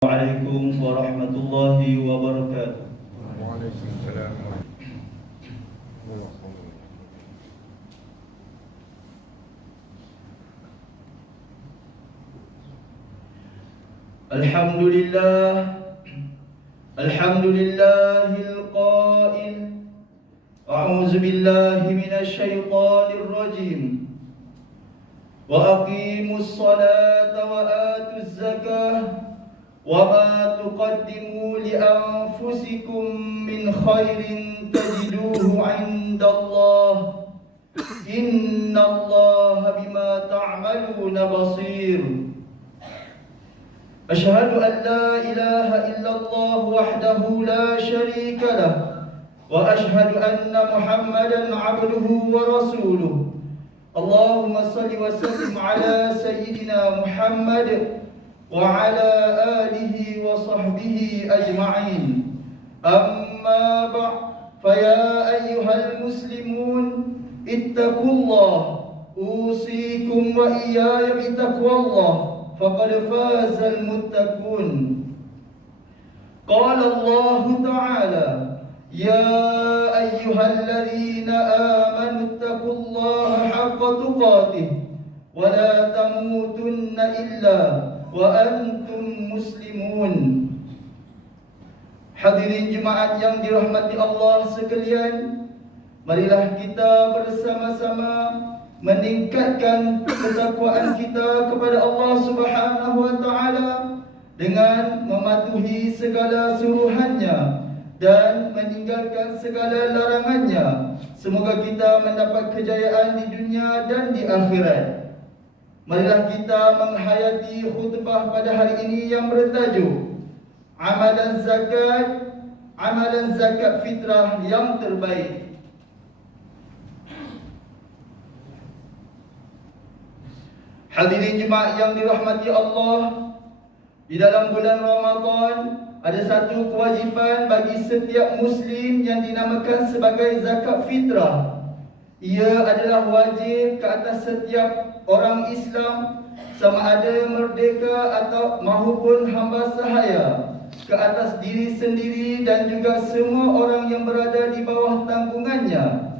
Assalamualaikum warahmatullahi wabarakatuh. Waalaikumsalam. Alhamdulillah, alhamdulillahil qail, a'udzu billahi minasy syaithanir rajim. Wa aqimus salata wa atuz zakah وَمَا تُقَدِّمُوا لِأَنفُسِكُم مِّنْ خَيْرٍ تَجِدُوهُ عِندَ اللَّهِ إِنَّ اللَّهَ بِمَا تَعْمَلُونَ بَصِيرٌ أشهد أن لا إله إلا الله وحده لا شريك له وأشهد أن محمدًا عبده ورسوله اللهم صل وسلم على سيدنا محمد وعلى آله وصحبه أجمعين أما بعد فيا أيها المسلمون اتقوا الله أوصيكم وإياي بتقوى الله فقد فاز المتقون قال الله تعالى يا أيها الذين آمنوا اتقوا الله حق تقاته ولا تموتن إلا wa antum muslimun. Hadirin jemaat yang dirahmati Allah sekalian, marilah kita bersama-sama meningkatkan ketakwaan kita kepada Allah Subhanahu wa taala dengan mematuhi segala suruhannya dan meninggalkan segala larangannya. Semoga kita mendapat kejayaan di dunia dan di akhirat. Marilah kita menghayati khutbah pada hari ini yang bertajuk Amalan zakat fitrah yang terbaik. Hadirin jemaah yang dirahmati Allah, di dalam bulan Ramadan ada satu kewajipan bagi setiap Muslim yang dinamakan sebagai zakat fitrah. Ia adalah wajib ke atas setiap orang Islam, sama ada merdeka atau maupun hamba sahaya, ke atas diri sendiri dan juga semua orang yang berada di bawah tanggungannya.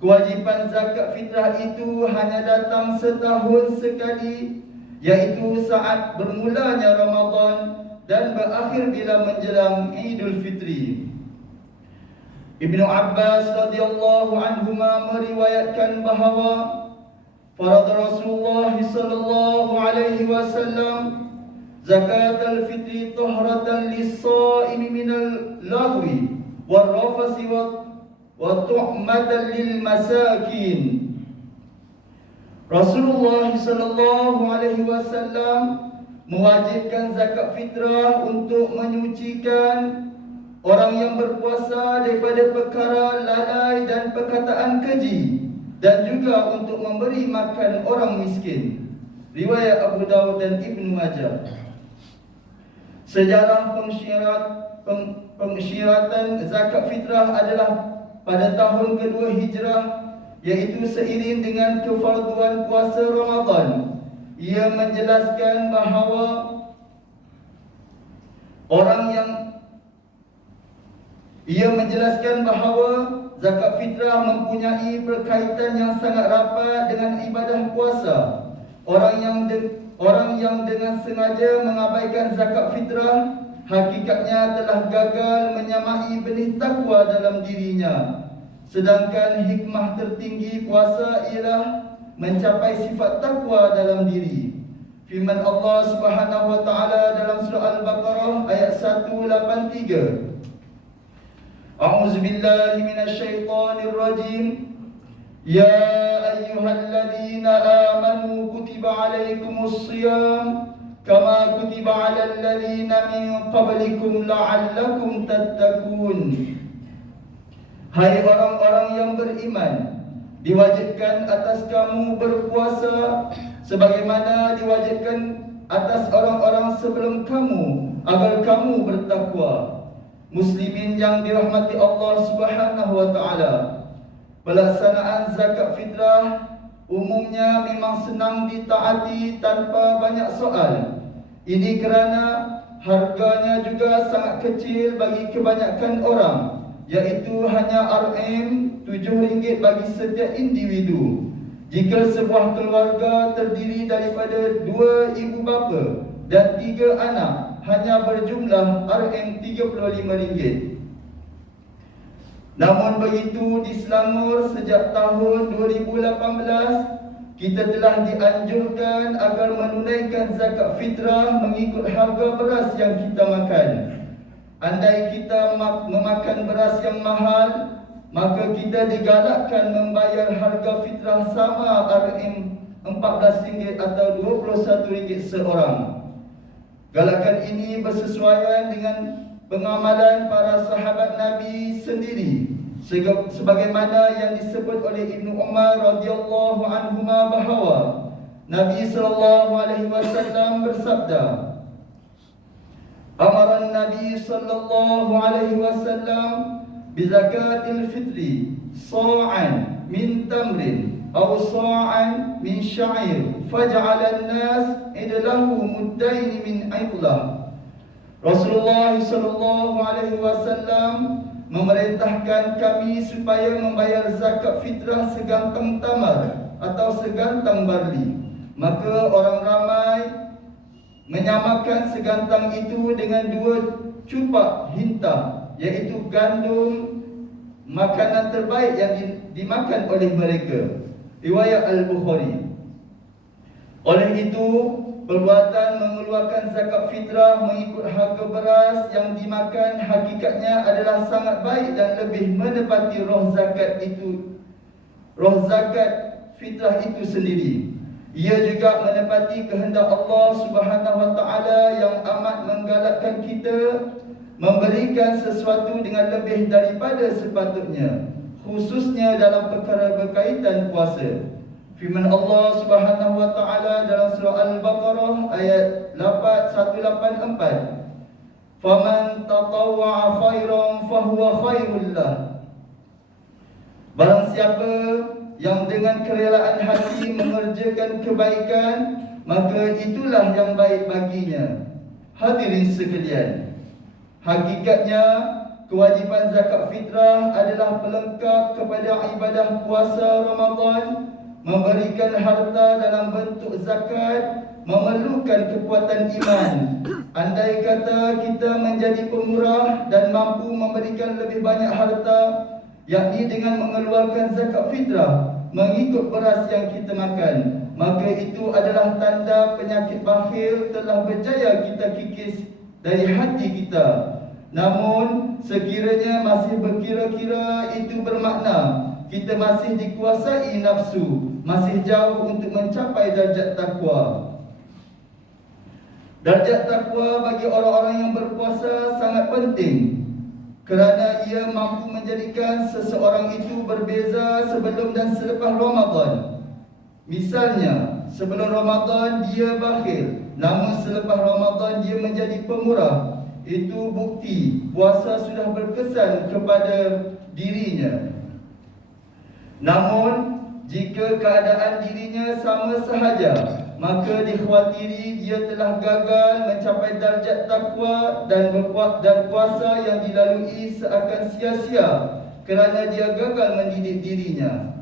Kewajipan zakat fitrah itu hanya datang setahun sekali, yaitu saat bermulanya Ramadan dan berakhir bila menjelang Idul Fitri. Ibnu Abbas radhiyallahu anhuma meriwayatkan bahawa farad Rasulullah sallallahu alaihi wasallam zakat al-fitri tahratan lis-shaimi minal lagwi war-rafasi wa tu'matan lil masakin. Rasulullah sallallahu alaihi wasallam mewajibkan zakat fitrah untuk menyucikan orang yang berpuasa daripada perkara lalai dan perkataan keji, dan juga untuk memberi makan orang miskin. Riwayat Abu Dawud dan Ibnu Majah. Sejarah pensyiratan zakat fitrah adalah pada tahun kedua Hijrah, iaitu seiring dengan kefarduan puasa Ramadan. Ia menjelaskan bahawa zakat fitrah mempunyai berkaitan yang sangat rapat dengan ibadah puasa. Orang yang dengan sengaja mengabaikan zakat fitrah, hakikatnya telah gagal menyamai benih takwa dalam dirinya. Sedangkan hikmah tertinggi puasa ialah mencapai sifat takwa dalam diri. Firman Allah Subhanahu wa taala dalam surah Al-Baqarah ayat 183. A'udzu billahi minasy syaithanir rajim. Ya ayyuhalladzina amanu kutiba 'alaikumus shiyam kama kutiba 'alal ladzina min qablikum la'allakum tattaqun. Hai orang-orang yang beriman, diwajibkan atas kamu berpuasa sebagaimana diwajibkan atas orang-orang sebelum kamu agar kamu bertakwa. Muslimin yang dirahmati Allah Subhanahu wa taala, pelaksanaan zakat fitrah umumnya memang senang ditaati tanpa banyak soal. Ini kerana harganya juga sangat kecil bagi kebanyakan orang, iaitu hanya RM7 bagi setiap individu. Jika sebuah keluarga terdiri daripada 2 ibu bapa dan 3 anak, hanya berjumlah RM35. Namun begitu, di Selangor sejak tahun 2018, kita telah dianjurkan agar menunaikan zakat fitrah mengikut harga beras yang kita makan. Andai kita memakan beras yang mahal, maka kita digalakkan membayar harga fitrah sama RM14 atau RM21 seorang. Galakan ini bersesuaian dengan pengamalan para sahabat Nabi sendiri, sebagaimana yang disebut oleh Ibnu Umar radhiyallahu anhuma bahawa Nabi sallallahu alaihi wasallam bersabda, "Amaran Nabi sallallahu alaihi wasallam bi zakatil fitri sa'an min tamrin aw sa'an min sya'ir faj'ala an-nas idlahu muddain min aidlah." Rasulullah sallallahu alaihi wasallam memerintahkan kami supaya membayar zakat fitrah segantang tamar atau segantang barli. Maka orang ramai menyamakan segantang itu dengan 2 cupak hinta, iaitu gandum, makanan terbaik yang dimakan oleh mereka. Riwayat Al-Bukhari. Oleh itu, perbuatan mengeluarkan zakat fitrah mengikut harga beras yang dimakan hakikatnya adalah sangat baik dan lebih menepati roh zakat fitrah itu sendiri. Ia juga menepati kehendak Allah Subhanahu wa taala yang amat menggalakkan kita memberikan sesuatu dengan lebih daripada sepatutnya, khususnya dalam perkara berkaitan puasa. Firman Allah Subhanahu wa taala dalam surah Al-Baqarah ayat 184, "Faman tatawwa'a khairan fahuwa khairul lah." Barang siapa yang dengan kerelaan hati mengerjakan kebaikan, maka itulah yang baik baginya. Hadirin sekalian, hakikatnya kewajiban zakat fitrah adalah pelengkap kepada ibadah puasa Ramadan. Memberikan harta dalam bentuk zakat memerlukan kekuatan iman. Andai kata kita menjadi pemurah dan mampu memberikan lebih banyak harta, yakni dengan mengeluarkan zakat fitrah mengikut beras yang kita makan, maka itu adalah tanda penyakit bakhil telah berjaya kita kikis dari hati kita. Namun sekiranya masih berkira-kira itu bermakna kita masih dikuasai nafsu, masih jauh untuk mencapai darjat takwa. Darjat takwa bagi orang-orang yang berpuasa sangat penting, kerana ia mampu menjadikan seseorang itu berbeza sebelum dan selepas Ramadan. Misalnya, sebelum Ramadan dia bakhil, namun selepas Ramadan dia menjadi pemurah. Itu bukti puasa sudah berkesan kepada dirinya. Namun, jika keadaan dirinya sama sahaja, maka dikhawatiri dia telah gagal mencapai darjat takwa dan puasa yang dilalui seakan sia-sia kerana dia gagal mendidik dirinya.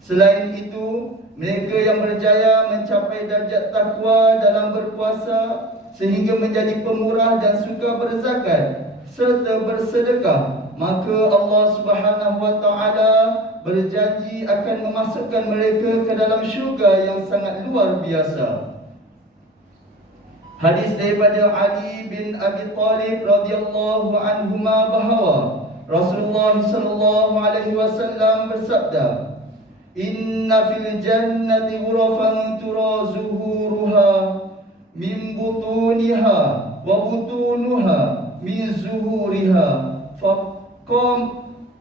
Selain itu, mereka yang berjaya mencapai darjat takwa dalam berpuasa sehingga menjadi pemurah dan suka berzakat serta bersedekah, maka Allah Subhanahu wa taala berjanji akan memasukkan mereka ke dalam syurga yang sangat luar biasa. Hadis daripada Ali bin Abi Thalib radhiyallahu anhuma bahawa Rasulullah sallallahu alaihi wasallam bersabda, "Inna fil jannati ghurafan tura zuhuruha min butuniha wa butunuha min zuhuriha."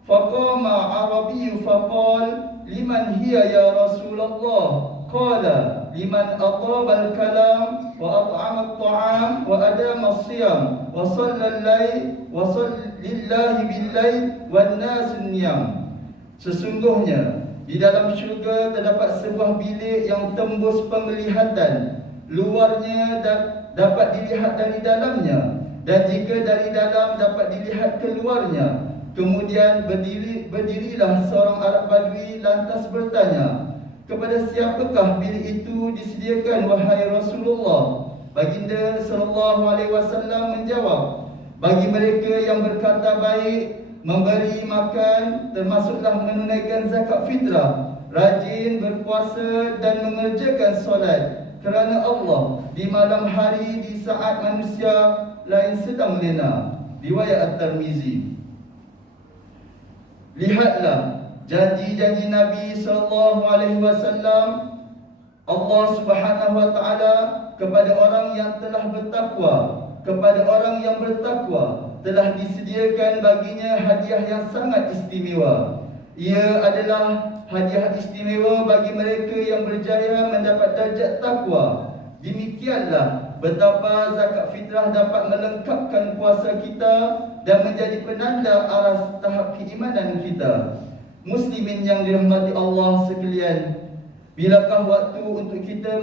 Faqama Arabi faqal, "Liman hiya ya Rasulullah?" Qala, "Liman ataba al-kalam wa at'ama at-ta'am wa adama as-siyam wa shalla al-layl wa lillahi bil-layl wan nas niyam." Sesungguhnya di dalam syurga terdapat sebuah bilik yang tembus penglihatan, luarnya dapat dilihat dari dalamnya, dan jika dari dalam dapat dilihat keluarnya. Kemudian berdirilah seorang Arab Badui lantas bertanya, kepada siapakah bilik itu disediakan wahai Rasulullah? Baginda SAW menjawab, bagi mereka yang berkata baik, memberi makan, termasuklah menunaikan zakat fitrah, rajin berpuasa dan mengerjakan solat kerana Allah di malam hari di saat manusia lain sedang lena. Riwayat At-Tirmizi. Lihatlah janji-janji Nabi SAW, Allah Subhanahu Wa Taala kepada orang yang telah bertakwa, kepada orang yang bertakwa telah disediakan baginya hadiah yang sangat istimewa. Ia adalah hadiah istimewa bagi mereka yang berjaya mendapat darjat takwa. Demikianlah betapa zakat fitrah dapat melengkapkan puasa kita dan menjadi penanda aras tahap keimanan kita. Muslimin yang dirahmati Allah sekalian, bilakah waktu untuk kita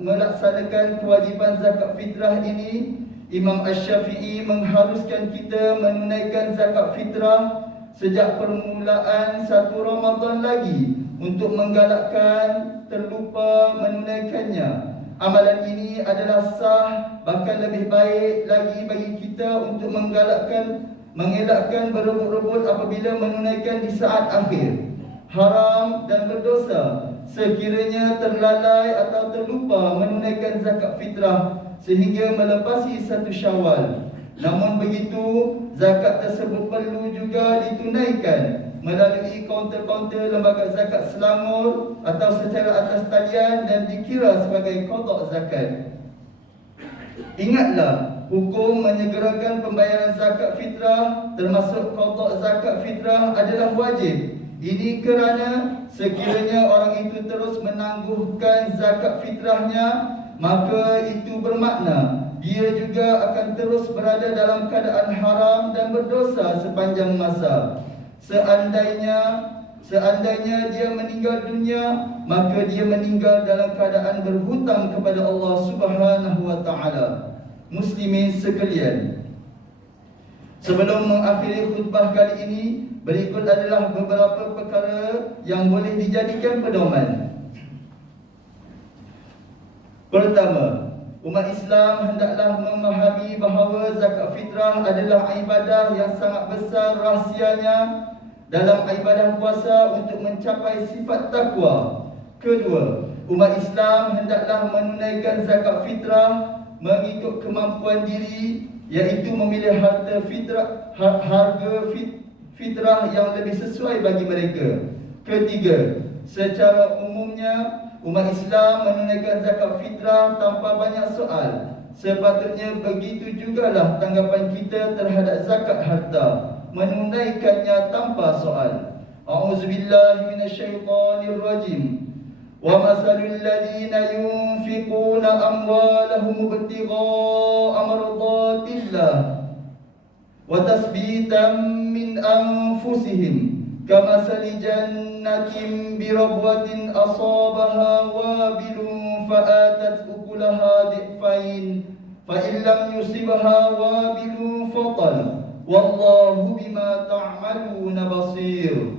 melaksanakan kewajipan zakat fitrah ini? Imam Asy-Syafi'i mengharuskan kita menunaikan zakat fitrah sejak permulaan 1 Ramadan lagi untuk menggalakkan terlupa menunaikannya. Amalan ini adalah sah, bahkan lebih baik lagi bagi kita untuk mengelakkan berebut-rebut apabila menunaikan di saat akhir. Haram dan berdosa sekiranya terlalai atau terlupa menunaikan zakat fitrah sehingga melepasi 1 Syawal. Namun begitu, zakat tersebut perlu juga ditunaikan melalui kaunter-kaunter lembaga zakat Selangor atau secara atas talian dan dikira sebagai qada zakat. Ingatlah, hukum menyegerakan pembayaran zakat fitrah termasuk qada zakat fitrah adalah wajib. Ini kerana sekiranya orang itu terus menangguhkan zakat fitrahnya, maka itu bermakna dia juga akan terus berada dalam keadaan haram dan berdosa sepanjang masa. Seandainya dia meninggal dunia, maka dia meninggal dalam keadaan berhutang kepada Allah Subhanahu Wa Taala. Muslimin sekalian, sebelum mengakhiri khutbah kali ini, berikut adalah beberapa perkara yang boleh dijadikan pedoman. Pertama, umat Islam hendaklah memahami bahawa zakat fitrah adalah ibadah yang sangat besar rahsianya dalam ibadah puasa untuk mencapai sifat takwa. Kedua, umat Islam hendaklah menunaikan zakat fitrah mengikut kemampuan diri, iaitu memilih harga fitrah yang lebih sesuai bagi mereka. Ketiga, secara umumnya umat Islam menunaikan zakat fitrah tanpa banyak soal. Sepatutnya begitu jugalah tanggapan kita terhadap zakat harta, menunaikannya tanpa soal. A'udzubillahi minasyaitonirrajim. Wa masalul ladzina yunfiquna amwalahum ibtigha'a mardatillah wa tasbitan min anfusihim kamasali jannatin birabwatin asabaha wabilun fa'atat ukulaha di'fain fa illam yusibha wabilun fatal wallahu bima ta'maluna basir.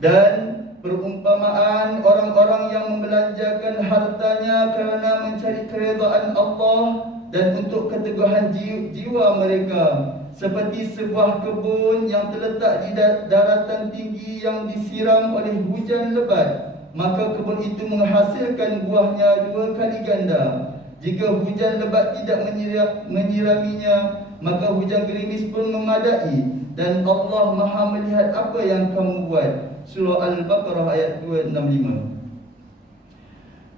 Dan perumpamaan orang-orang yang membelanjakan hartanya kerana mencari keredaan Allah dan untuk keteguhan jiwa mereka, seperti sebuah kebun yang terletak di daratan tinggi yang disiram oleh hujan lebat, maka kebun itu menghasilkan buahnya 2 kali ganda. Jika hujan lebat tidak menyiraminya, maka hujan gerimis pun memadai, dan Allah Maha melihat apa yang kamu buat. Surah Al-Baqarah ayat 265.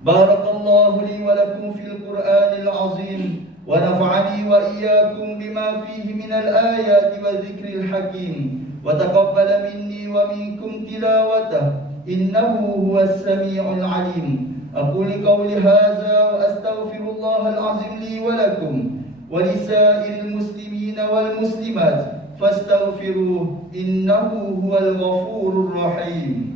Barakallahu li wa lakum fil Qur'anil azim wa nafa'ani wa iyyakum bima fihi minal ayati wa dzikril hakim wa taqabbala minni wa minkum tilawatah innahu huwas samiul alim. Aqulu qawli hadza wa astaghfirullahal azim li wa lakum wa lisairil muslimina wal muslimat fastaghfiruhu innahu huwal ghafurur rahim.